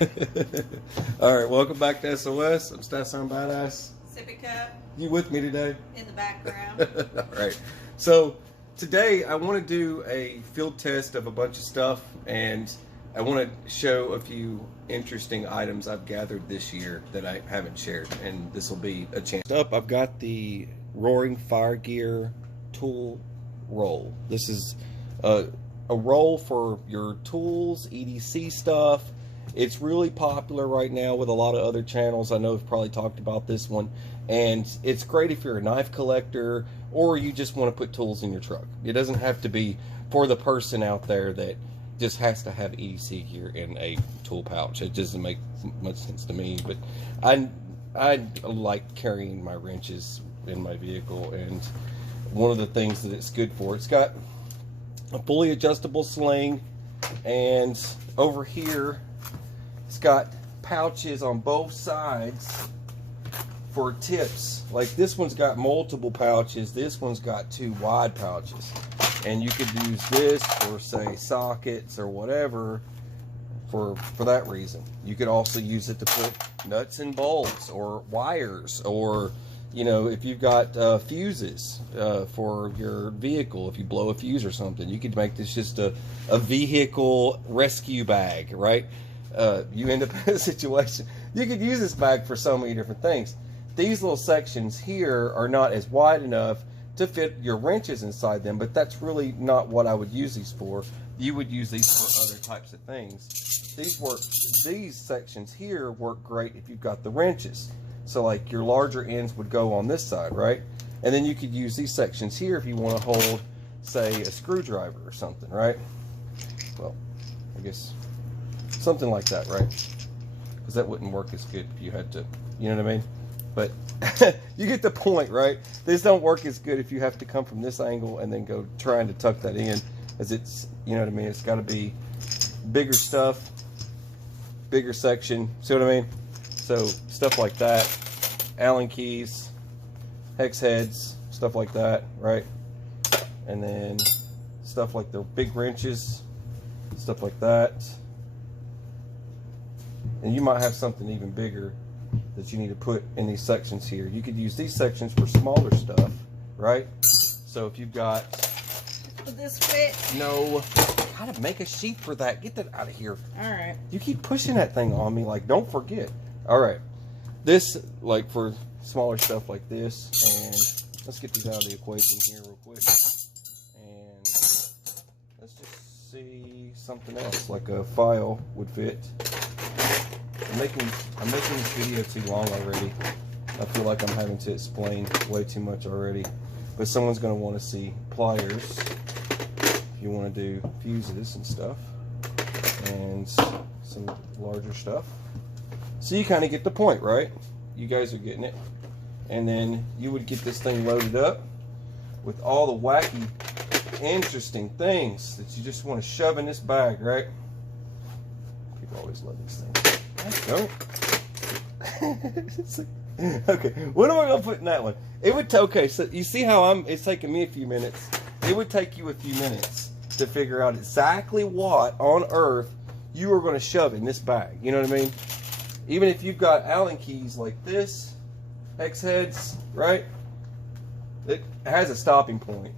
Alright, welcome back to SOS. I'm Stasson Badass. Sippy cup. You with me today? In the background. Alright, so today I want to do a field test of a bunch of stuff, and I want to show a few interesting items I've gathered this year that I haven't shared, and this will be a chance. Up, I've got the Roaring Fire Gear tool roll. This is a roll for your tools, EDC stuff. It's really popular right now with a lot of other channels. I know I've probably talked about this one, and it's great if you're a knife collector or you just want to put tools in your truck. It doesn't have to be for the person out there that just has to have EDC gear in a tool pouch. It doesn't make much sense to me, but I like carrying my wrenches in my vehicle, and one of the things that it's good for, it's got a fully adjustable sling, and over here it's got pouches on both sides for tips. Like this one's got multiple pouches, this one's got two wide pouches, and you could use this for, say, sockets or whatever for that reason. You could also use it to put nuts and bolts or wires, or you know, if you've got fuses for your vehicle, if you blow a fuse or something, you could make this just a vehicle rescue bag, right? You end up in a situation, you could use this bag for so many different things. These little sections here are not as wide enough to fit your wrenches inside them, but that's really not what I would use these for. You would use these for other types of things. These sections here work great if you've got the wrenches. So like your larger ends would go on this side, right? And then you could use these sections here if you want to hold, say, a screwdriver or something, right? Well, I guess something like that, right? Because that wouldn't work as good if you had to, you know what I mean? But you get the point, right? These don't work as good if you have to come from this angle and then go trying to tuck that in, as it's, you know what I mean? It's got to be bigger stuff, bigger section, see what I mean? So stuff like that, Allen keys, hex heads, stuff like that, right? And then stuff like the big wrenches, stuff like that. And you might have something even bigger that you need to put in these sections here. You could use these sections for smaller stuff, right? So if you've got... Will this fit? No. How to make a sheet for that? Get that out of here. All right. You keep pushing that thing on me, like, don't forget. All right, this, like, for smaller stuff like this, and let's get these out of the equation here real quick, and let's just see something else, like a file would fit. I'm making this video too long already. I feel like I'm having to explain way too much already, but someone's going to want to see pliers if you want to do fuses and stuff, and some larger stuff. So you kind of get the point, right? You guys are getting it. And then you would get this thing loaded up with all the wacky, interesting things that you just want to shove in this bag, right? People always love these things. Don't. Okay, what am I going to put in that one? It would, okay, so you see how it's taking me a few minutes. It would take you a few minutes to figure out exactly what on earth you are going to shove in this bag. You know what I mean? Even if you've got Allen keys like this, hex heads, right? It has a stopping point.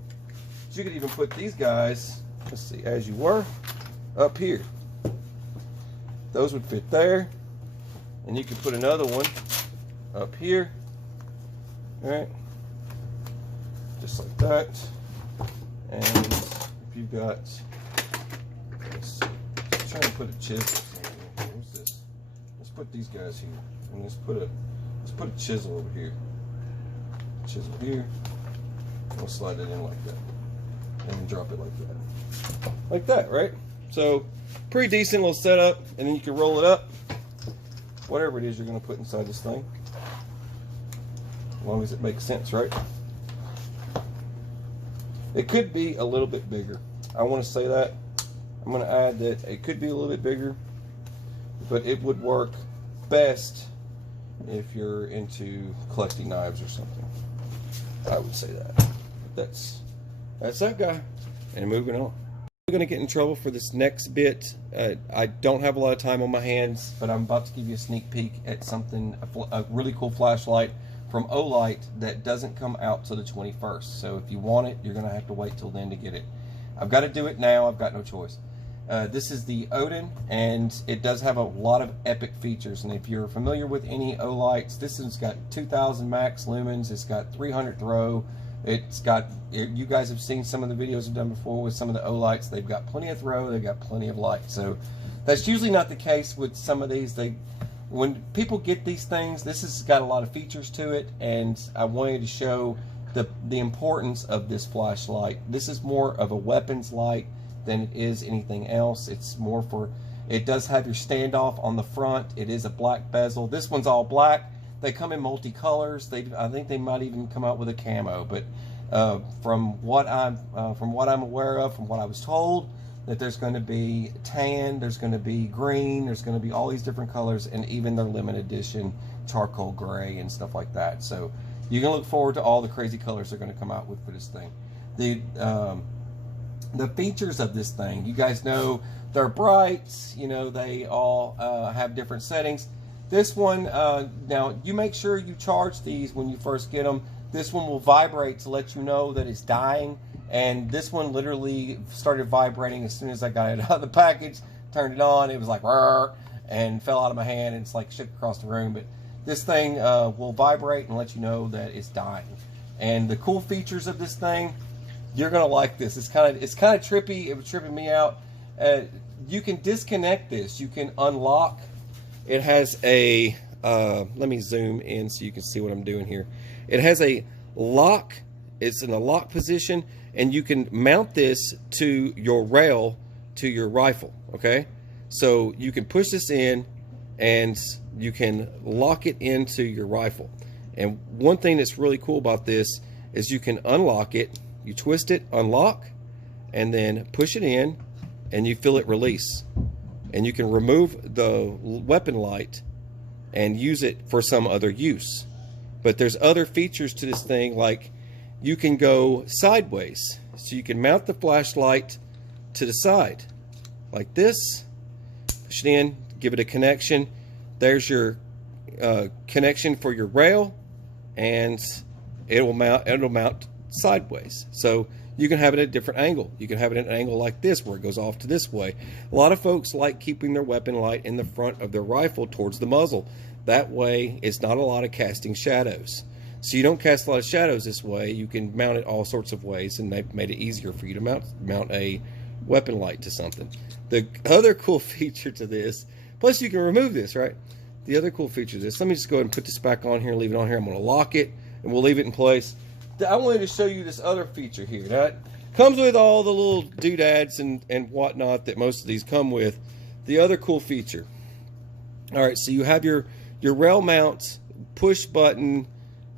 So you could even put these guys, let's see, as you were, up here. Those would fit there. And you could put another one up here, right? Just like that. And if you've got, let's see, let's try and put a chisel. What's this? Let's put these guys here, and let's put a chisel over here. Chisel here. We'll slide it in like that, and then drop it like that, right? So pretty decent little setup, and then you can roll it up. Whatever it is you're going to put inside this thing, as long as it makes sense, right? It could be a little bit bigger. I want to say that. I'm going to add that it could be a little bit bigger, but it would work best if you're into collecting knives or something. I would say that. That's that guy. And moving on. I'm going to get in trouble for this next bit. I don't have a lot of time on my hands, but I'm about to give you a sneak peek at something, a really cool flashlight from Olight that doesn't come out till the 21st. So if you want it, you're going to have to wait till then to get it. I've got to do it now. I've got no choice. This is the Odin, and it does have a lot of epic features. And if you're familiar with any Olights, this has got 2000 max lumens. It's got 300 throw. It's got, you guys have seen some of the videos I've done before with some of the Olights. They've got plenty of throw. They've got plenty of light. So that's usually not the case with some of these. When people get these things, this has got a lot of features to it, and I wanted to show the importance of this flashlight. This is more of a weapons light than it is anything else. It's more for, it does have your standoff on the front. It is a black bezel. This one's all black. They come in multicolors. I think they might even come out with a camo. But from what I'm aware of, from what I was told, that there's going to be tan, there's going to be green, there's going to be all these different colors, and even their limited edition charcoal gray and stuff like that. So you can look forward to all the crazy colors they're going to come out with for this thing. The features of this thing, you guys know they're bright. You know, they all have different settings. This one, now you make sure you charge these when you first get them. This one will vibrate to let you know that it's dying. And this one literally started vibrating as soon as I got it out of the package. Turned it on, it was like, "Rrr," and fell out of my hand, and it's like shook across the room. But this thing will vibrate and let you know that it's dying. And the cool features of this thing, you're gonna like this. It's kind of trippy. It was tripping me out. You can disconnect this. You can unlock. It has a, let me zoom in so you can see what I'm doing here. It has a lock. It's in a lock position, and you can mount this to your rail, to your rifle, okay? So you can push this in, and you can lock it into your rifle. And one thing that's really cool about this is you can unlock it, you twist it, unlock, and then push it in, and you feel it release. And you can remove the weapon light and use it for some other use. But there's other features to this thing, like you can go sideways. So you can mount the flashlight to the side like this, push it in, give it a connection. There's your connection for your rail, and it'll mount sideways. So you can have it at a different angle. You can have it at an angle like this, where it goes off to this way. A lot of folks like keeping their weapon light in the front of their rifle towards the muzzle. That way, it's not a lot of casting shadows. So you don't cast a lot of shadows this way. You can mount it all sorts of ways, and they've made it easier for you to mount a weapon light to something. The other cool feature to this, plus you can remove this, right? The other cool feature to this, let me just go ahead and put this back on here, leave it on here. I'm going to lock it, and we'll leave it in place. I wanted to show you this other feature here. Now, it comes with all the little doodads and whatnot that most of these come with. The other cool feature. All right, so you have your rail mount push button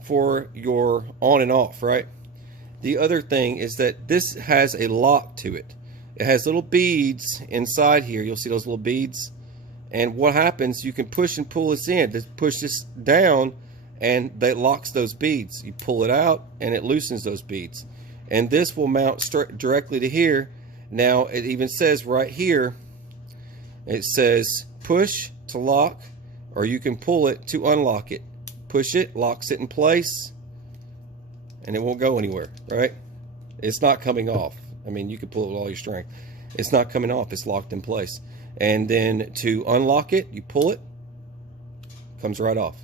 for your on and off, right? The other thing is that this has a lock to it. It has little beads inside here. You'll see those little beads. And what happens, you can push and pull this in. Just push this down, and that locks those beads. You pull it out, and it loosens those beads. And this will mount directly to here. Now, it even says right here, it says push to lock, or you can pull it to unlock it. Push it, locks it in place, and it won't go anywhere, right? It's not coming off. I mean, you can pull it with all your strength. It's not coming off. It's locked in place. And then to unlock it, you pull it, comes right off.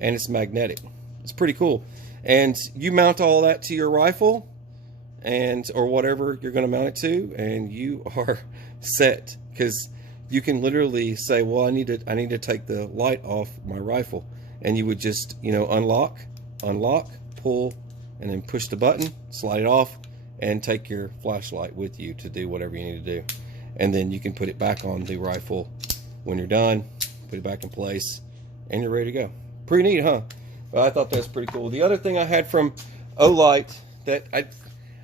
And it's magnetic. It's pretty cool. And you mount all that to your rifle, and or whatever you're going to mount it to, and you are set. Because you can literally say, well, I need to take the light off my rifle, and you would just, you know, unlock, pull, and then push the button, slide it off, and take your flashlight with you to do whatever you need to do. And then you can put it back on the rifle when you're done, put it back in place, and you're ready to go. Pretty neat, huh? Well, I thought that was pretty cool. The other thing I had from Olight that I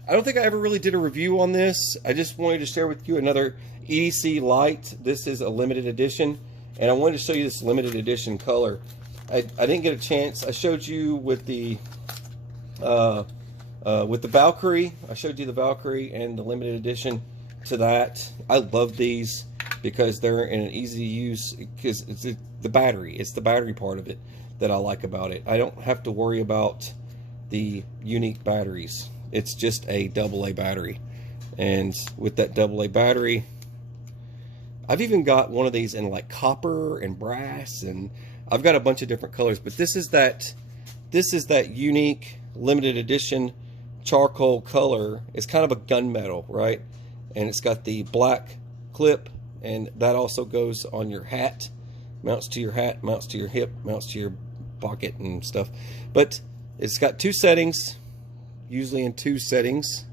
don't think I ever really did a review on this. I just wanted to share with you another EDC light. This is a limited edition, and I wanted to show you this limited edition color. I didn't get a chance. I showed you with the Valkyrie. I showed you the Valkyrie and the limited edition to that. I love these because they're in an easy use, because it's the battery. It's the battery part of it that I like about it. I don't have to worry about the unique batteries. It's just a AA battery. And with that AA battery, I've even got one of these in like copper and brass, and I've got a bunch of different colors, but this is that unique limited edition charcoal color. It's kind of a gunmetal, right? And it's got the black clip, and that also goes on your hat, mounts to your hat, mounts to your hip, mounts to your pocket and stuff. But it's got two settings, usually in two settings,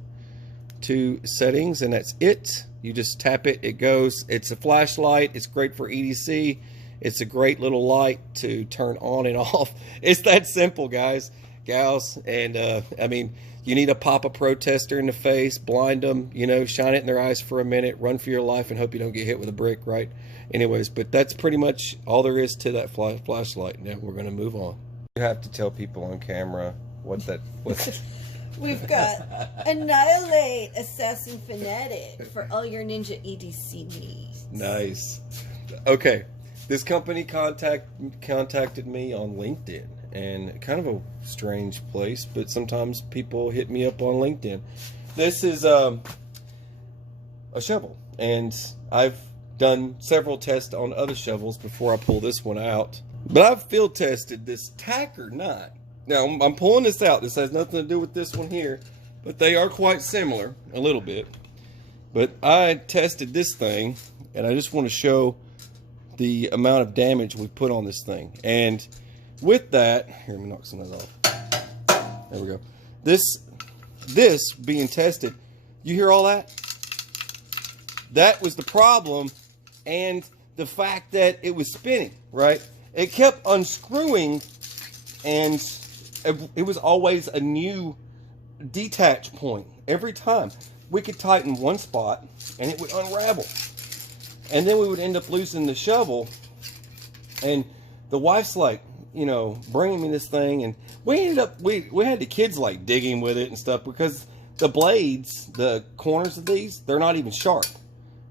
and that's it. You just tap it, it goes. It's a flashlight. It's great for EDC. It's a great little light to turn on and off. It's that simple, guys, gals. And I mean, you need to pop a protester in the face, blind them, you know, shine it in their eyes for a minute, run for your life, and hope you don't get hit with a brick, right? Anyways, but that's pretty much all there is to that flashlight. Now we're going to move on. You have to tell people on camera what. We've got Annihilate Assassin Fanatic for all your Ninja EDC needs. Nice. Okay, this company contacted me on LinkedIn, and kind of a strange place, but sometimes people hit me up on LinkedIn. This is a shovel, and I've done several tests on other shovels before I pull this one out, but I've field tested this tacker knot. Now, I'm pulling this out. This has nothing to do with this one here, but they are quite similar, a little bit. But I tested this thing, and I just want to show the amount of damage we put on this thing. And with that, here, let me knock some of those off. There we go. This being tested, you hear all that? That was the problem, and the fact that it was spinning, right? It kept unscrewing, and it was always a new detach point every time. We could tighten one spot and it would unravel, and then we would end up losing the shovel. And the wife's like, you know, bringing me this thing, and we ended up we had the kids like digging with it and stuff, because the blades, the corners of these, they're not even sharp,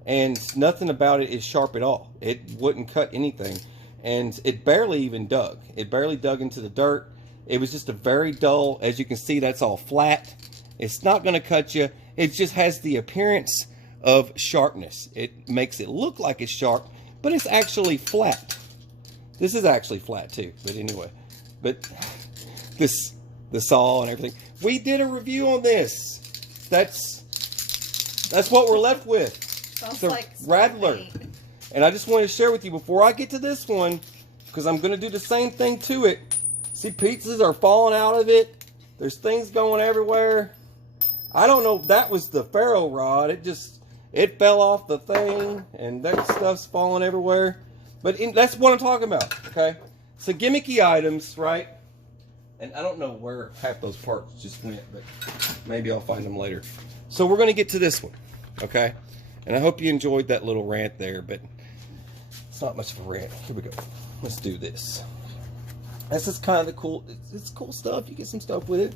and nothing about it is sharp at all. It wouldn't cut anything, and it barely even dug. It barely dug into the dirt. It was just a very dull, as you can see, that's all flat. It's not going to cut you. It just has the appearance of sharpness. It makes it look like it's sharp, but it's actually flat. This is actually flat too, but anyway. But the saw and everything. We did a review on this. That's what we're left with. Sounds the like Rattler. And I just wanted to share with you before I get to this one, because I'm going to do the same thing to it. See, pieces are falling out of it. There's things going everywhere. I don't know. That was the ferro rod. It fell off the thing, and that stuff's falling everywhere. But that's what I'm talking about, okay? So gimmicky items, right? And I don't know where half those parts just went, but maybe I'll find them later. So we're going to get to this one, okay? And I hope you enjoyed that little rant there, but it's not much of a rant. Here we go. Let's do this. This is kind of the cool, it's cool stuff. You get some stuff with it.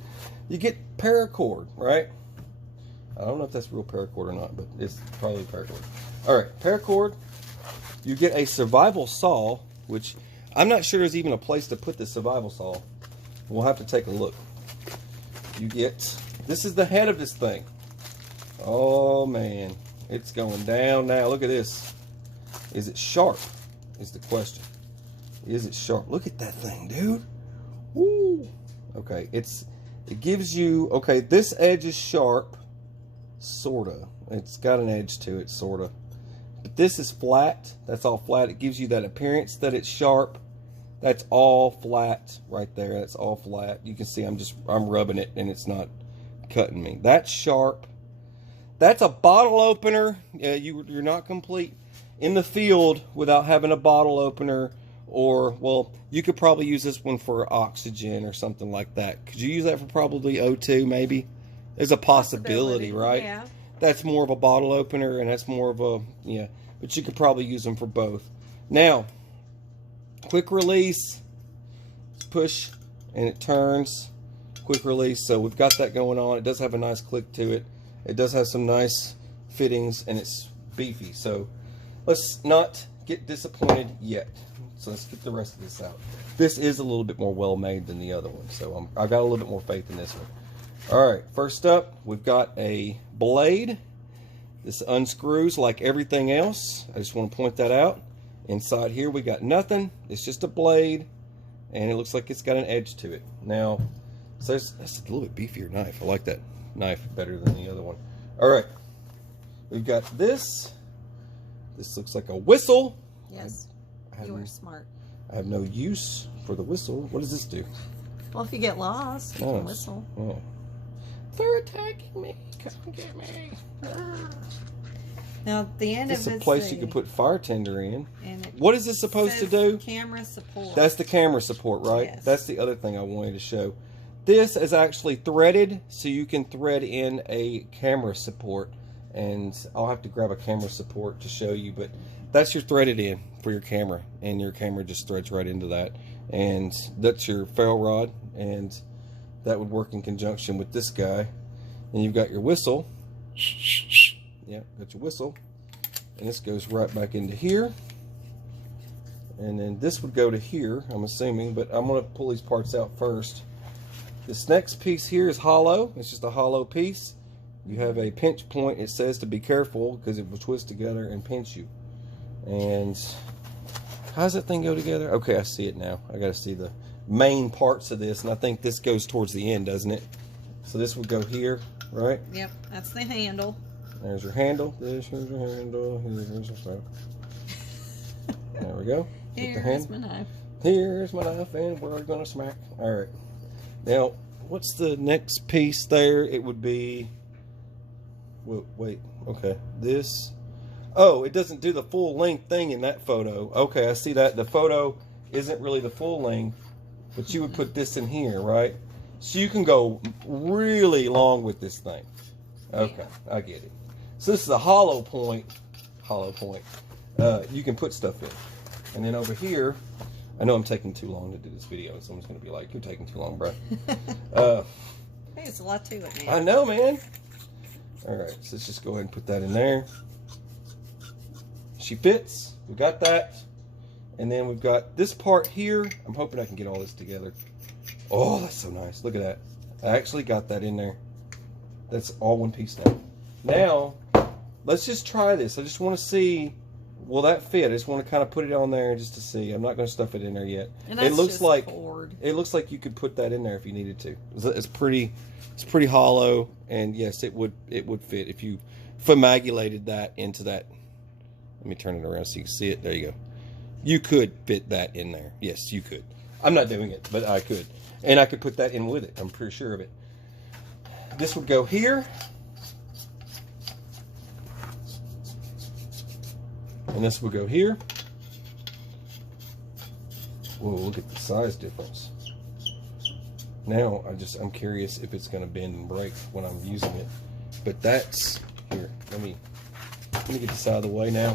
You get paracord, right? I don't know if that's real paracord or not, but it's probably paracord. All right, paracord. You get a survival saw, which I'm not sure there's even a place to put the survival saw. We'll have to take a look. You get, this is the head of this thing. Oh man, it's going down now. Look at this. Is it sharp? Is the question. Is it sharp? Look at that thing, dude. Woo. Okay, it gives you, okay, this edge is sharp, sorta. It's got an edge to it, sorta. But this is flat. That's all flat. It gives you that appearance that it's sharp. That's all flat right there. That's all flat. You can see I'm rubbing it and it's not cutting me. That's sharp. That's a bottle opener. You're not complete in the field without having a bottle opener. Or, well, you could probably use this one for oxygen or something like that. Could you use that for probably O2 maybe? There's a possibility, right? Yeah. That's more of a bottle opener, and that's more of a, yeah. But you could probably use them for both. Now, quick release. Push, and it turns. Quick release. So we've got that going on. It does have a nice click to it. It does have some nice fittings, and it's beefy. So let's not get disappointed yet. So let's get the rest of this out. This is a little bit more well made than the other one, so I've got a little bit more faith in this one. All right, first up, we've got a blade. This unscrews like everything else. I just want to point that out. Inside here we got nothing. It's just a blade, and it looks like it's got an edge to it. Now, so that's a little bit beefier knife. I like that knife better than the other one. All right, we've got this. This looks like a whistle. Yes, you are smart. I have no use for the whistle. What does this do? Well, if you get lost, you can whistle. Oh. They're attacking me. Come get me. Now, at the end of it's a place you can put fire tender in. And what is this supposed to do? Camera support. That's the camera support, right? Yes. That's the other thing I wanted to show. This is actually threaded, so you can thread in a camera support. And I'll have to grab a camera support to show you, but that's your threaded in for your camera, and your camera just threads right into that. And that's your ferrule rod, and that would work in conjunction with this guy. And you've got your whistle. Yeah, got your whistle, and this goes right back into here, and then this would go to here, I'm assuming, but I'm going to pull these parts out first. This next piece here is hollow. It's just a hollow piece. You have a pinch point. It says to be careful because it will twist together and pinch you. And how does that thing go together? Okay, I see it now. I got to see the main parts of this, and I think this goes towards the end, doesn't it? So this would go here, right? Yep, that's the handle. There's your handle. There's your handle. Here's your stuff. There we go. Here's my knife. Here's my knife, and we're gonna smack. All right. Now, what's the next piece there? It would be. Wait. Okay. This. Oh, it doesn't do the full length thing in that photo. Okay, I see that. The photo isn't really the full length, but you would put this in here, right? So you can go really long with this thing. Okay, I get it. So this is a hollow point. You can put stuff in. And then over here, I know I'm taking too long to do this video, and someone's going to be like, you're taking too long, bro. Hey, it's a lot to it, man. I know, man. All right, so let's just go ahead and put that in there. She fits. We got that. And then we've got this part here. I'm hoping I can get all this together. Oh, that's so nice. Look at that. I actually got that in there. That's all one piece now. Now, let's just try this. I just want to see, will that fit? I just want to kind of put it on there just to see. I'm not going to stuff it in there yet. And that's it looks just like cord. It looks like you could put that in there if you needed to. It's pretty hollow, and yes, it would fit if you famagulated that into that. Let me turn it around so you can see it. There you go. You could fit that in there. Yes, you could. I'm not doing it, but I could. And I could put that in with it. I'm pretty sure of it. This would go here. And this would go here. Whoa, look at the size difference. Now, I'm curious if it's going to bend and break when I'm using it. But that's, here, let me get this out of the way now.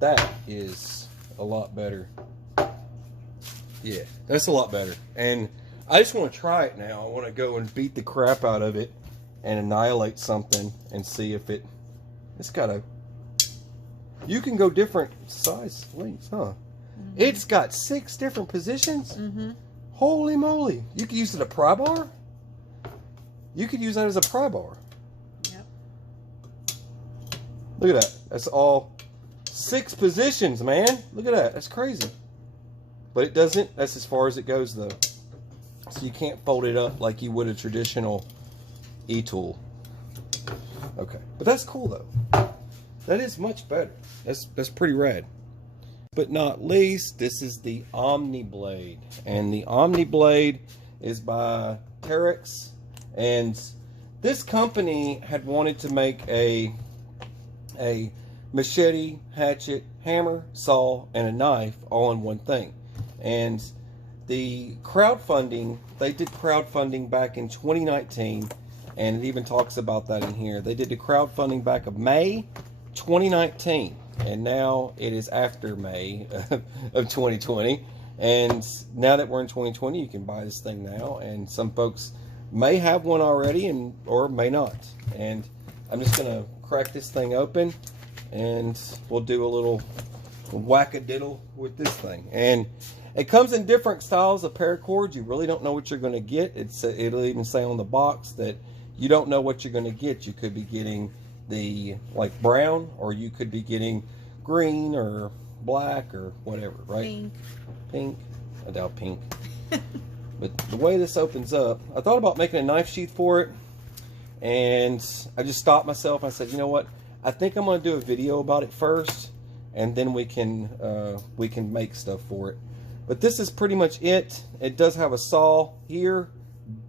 That is a lot better. Yeah, that's a lot better. And I just want to try it now. I want to go and beat the crap out of it and annihilate something and see if it's got a, you can go different size lengths, huh? Mm-hmm. It's got 6 different positions. Mm-hmm. Holy moly. You could use it as a pry bar. You could use that as a pry bar. Yep. Look at that. That's all 6 positions, man. Look at that. That's crazy. But it doesn't. That's as far as it goes, though. So you can't fold it up like you would a traditional e-tool. Okay. But that's cool, though. That is much better. That's pretty rad. But not least, this is the Omniblade. And the Omniblade is by T-Rex. And this company had wanted to make a machete, hatchet, hammer, saw, and a knife all in one thing. And the crowdfunding, they did crowdfunding back in 2019, and it even talks about that in here. They did the crowdfunding back of May 2019, and now it is after May of 2020. And now that we're in 2020, you can buy this thing now, and some folks may have one already or may not. And I'm just gonna crack this thing open and we'll do a little whack-a-diddle with this thing. And it comes in different styles of paracord. You really don't know what you're gonna get. It'll even say on the box that you don't know what you're gonna get. You could be getting the like brown, or you could be getting green or black or whatever, right? Pink. Pink. I doubt pink. But the way this opens up, I thought about making a knife sheath for it, and I just stopped myself. I said, you know what? I think I'm going to do a video about it first, and then we can make stuff for it. But this is pretty much it. It does have a saw here,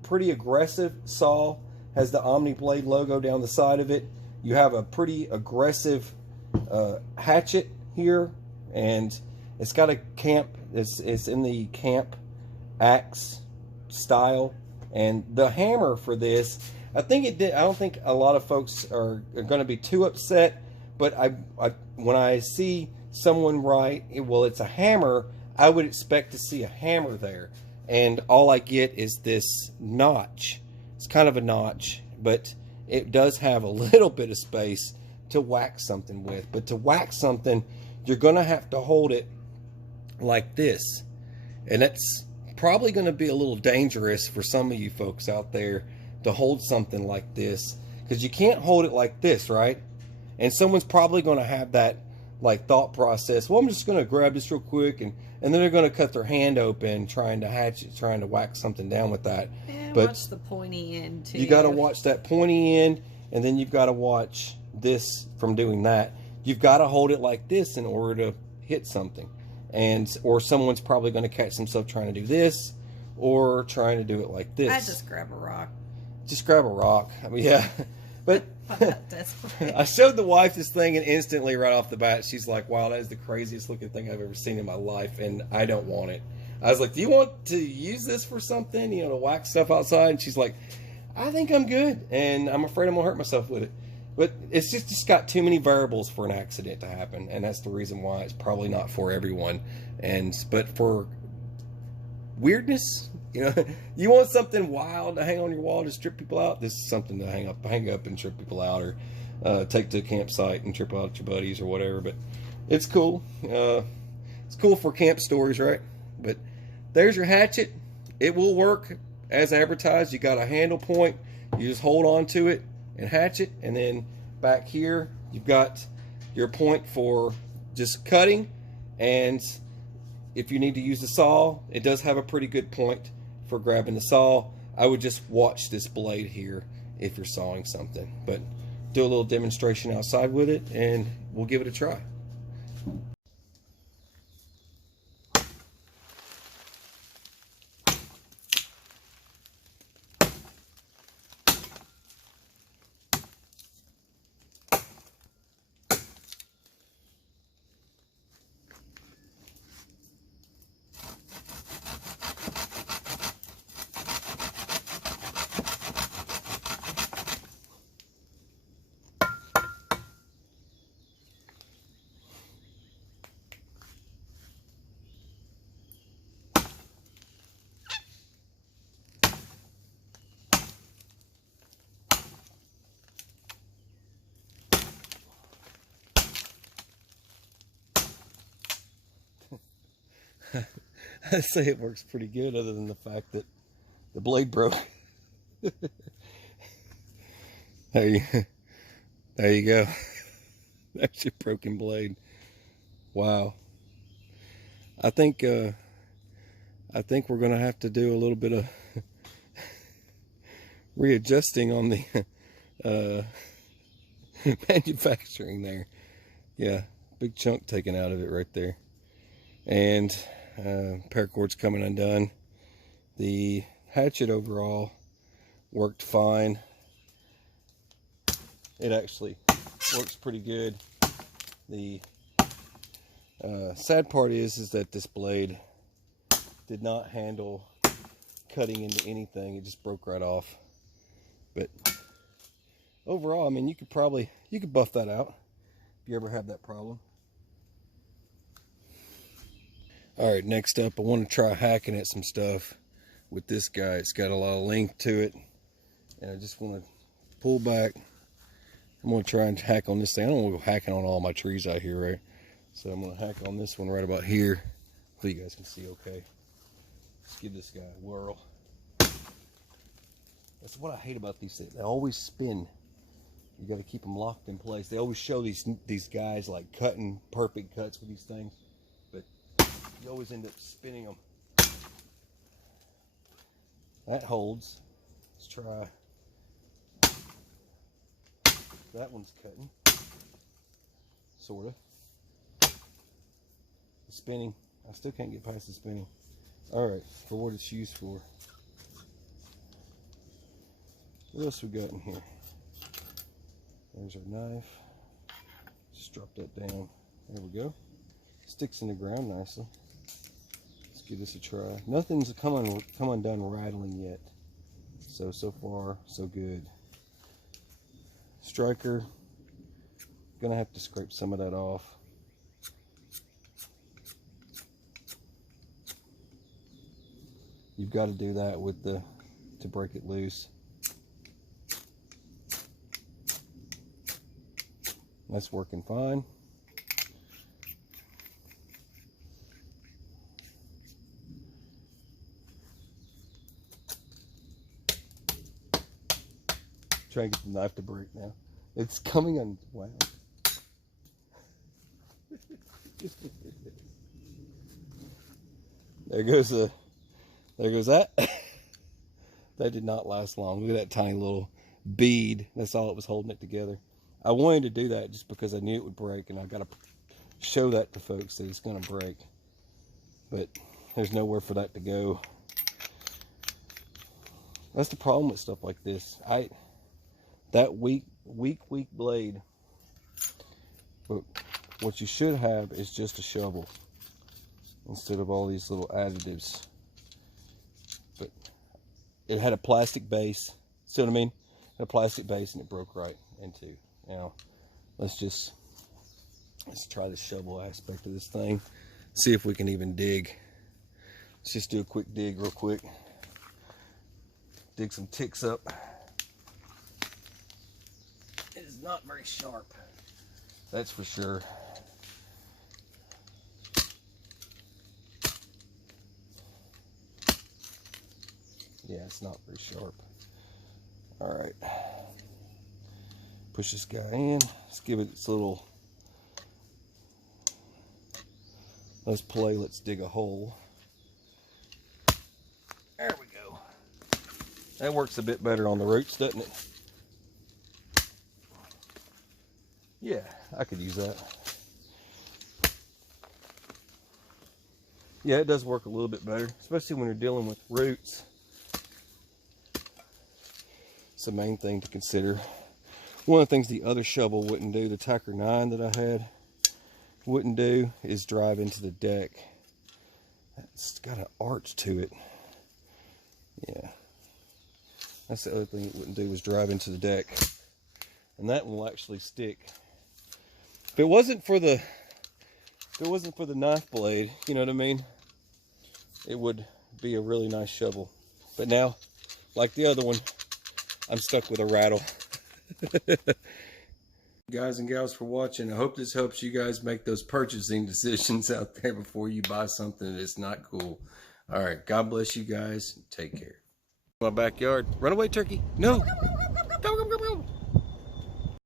pretty aggressive saw. Has the Omniblade logo down the side of it. You have a pretty aggressive hatchet here, and it's got a camp. It's in the camp axe style, and the hammer for this, I don't think a lot of folks are going to be too upset, but when I see someone write, well, it's a hammer, I would expect to see a hammer there, and all I get is this notch. It's kind of a notch, but it does have a little bit of space to whack something with. But to whack something, you're going to have to hold it like this, and that's probably going to be a little dangerous for some of you folks out there to hold something like this, because you can't hold it like this, right? And someone's probably going to have that like thought process, well, I'm just going to grab this real quick, and then they're going to cut their hand open trying to hatchet, trying to whack something down with that. And but watch the pointy end too. You got to watch that pointy end, and then you've got to watch this from doing that. You've got to hold it like this in order to hit something. Or someone's probably going to catch themselves trying to do this, or trying to do it like this. I just grab a rock. Just grab a rock. I mean, yeah. But I showed the wife this thing, and instantly right off the bat, she's like, wow, that is the craziest looking thing I've ever seen in my life, and I don't want it. I was like, do you want to use this for something, you know, to whack stuff outside? And she's like, I think I'm good, and I'm afraid I'm going to hurt myself with it. But it's just got too many variables for an accident to happen, and that's the reason why it's probably not for everyone. But for weirdness, you know, you want something wild to hang on your wall to strip people out, this is something to hang up and strip people out, or take to a campsite and trip out your buddies or whatever. But it's cool. It's cool for camp stories, right? But there's your hatchet. It will work as advertised. You got a handle point. You just hold on to it and hatchet, and then back here you've got your point for just cutting, and if you need to use the saw, it does have a pretty good point for grabbing the saw. I would just watch this blade here if you're sawing something, but do a little demonstration outside with it, and we'll give it a try. I'd say it works pretty good, other than the fact that the blade broke. There you go. That's your broken blade. Wow. I think we're gonna have to do a little bit of readjusting on the manufacturing there. Yeah, big chunk taken out of it right there. And paracord's coming undone. The hatchet overall worked fine. It actually works pretty good. The sad part is that this blade did not handle cutting into anything. It just broke right off. But overall, I mean, you could buff that out if you ever have that problem. Alright, next up, I want to try hacking at some stuff with this guy. It's got a lot of length to it, and I just want to pull back I'm going to try and hack on this thing. I don't want to go hacking on all my trees out here, right? So I'm going to hack on this one right about here. So you guys can see okay. Let's give this guy a whirl. That's what I hate about these things. They always spin. You got to keep them locked in place. They always show these guys like cutting perfect cuts with these things, but you always end up spinning them. That holds. Let's try. That one's cutting, sorta. The spinning, I still can't get past the spinning. All right, for what it's used for. What else we got in here? There's our knife. Just drop that down. There we go. Sticks in the ground nicely. Let's give this a try. Nothing's come undone rattling yet. So far, so good. Striker. Gonna have to scrape some of that off. You've got to do that with to break it loose. That's working fine. Trying to get the knife to break now. It's coming on. Wow. There goes that. That did not last long. Look at that tiny little bead. That's all it was holding it together. I wanted to do that just because I knew it would break, and I got to show that to folks that it's going to break. But there's nowhere for that to go. That's the problem with stuff like this. That weak blade. But what you should have is just a shovel instead of all these little additives. But it had a plastic base. See what I mean? It had a plastic base and it broke right in two. Now, let's try the shovel aspect of this thing. See if we can even dig. Let's just do a quick dig real quick. Dig some ticks up. It is not very sharp. That's for sure. Yeah, it's not very sharp. All right. Push this guy in. Let's give it its little. Let's play. Let's dig a hole. There we go. That works a bit better on the roots, doesn't it? Yeah, I could use that. Yeah, it does work a little bit better, especially when you're dealing with roots. It's the main thing to consider. One of the things the other shovel wouldn't do, the Tacker 9 that I had, wouldn't do, is drive into the deck. It's got an arch to it. Yeah. That's the other thing it wouldn't do, was drive into the deck. And that one will actually stick. If it wasn't for the knife blade, you know what I mean, it would be a really nice shovel. But now, like the other one, I'm stuck with a rattle. Guys and gals, for watching. I hope this helps you guys make those purchasing decisions out there before you buy something that's not cool. All right, God bless you guys. Take care. My backyard. Runaway turkey. No.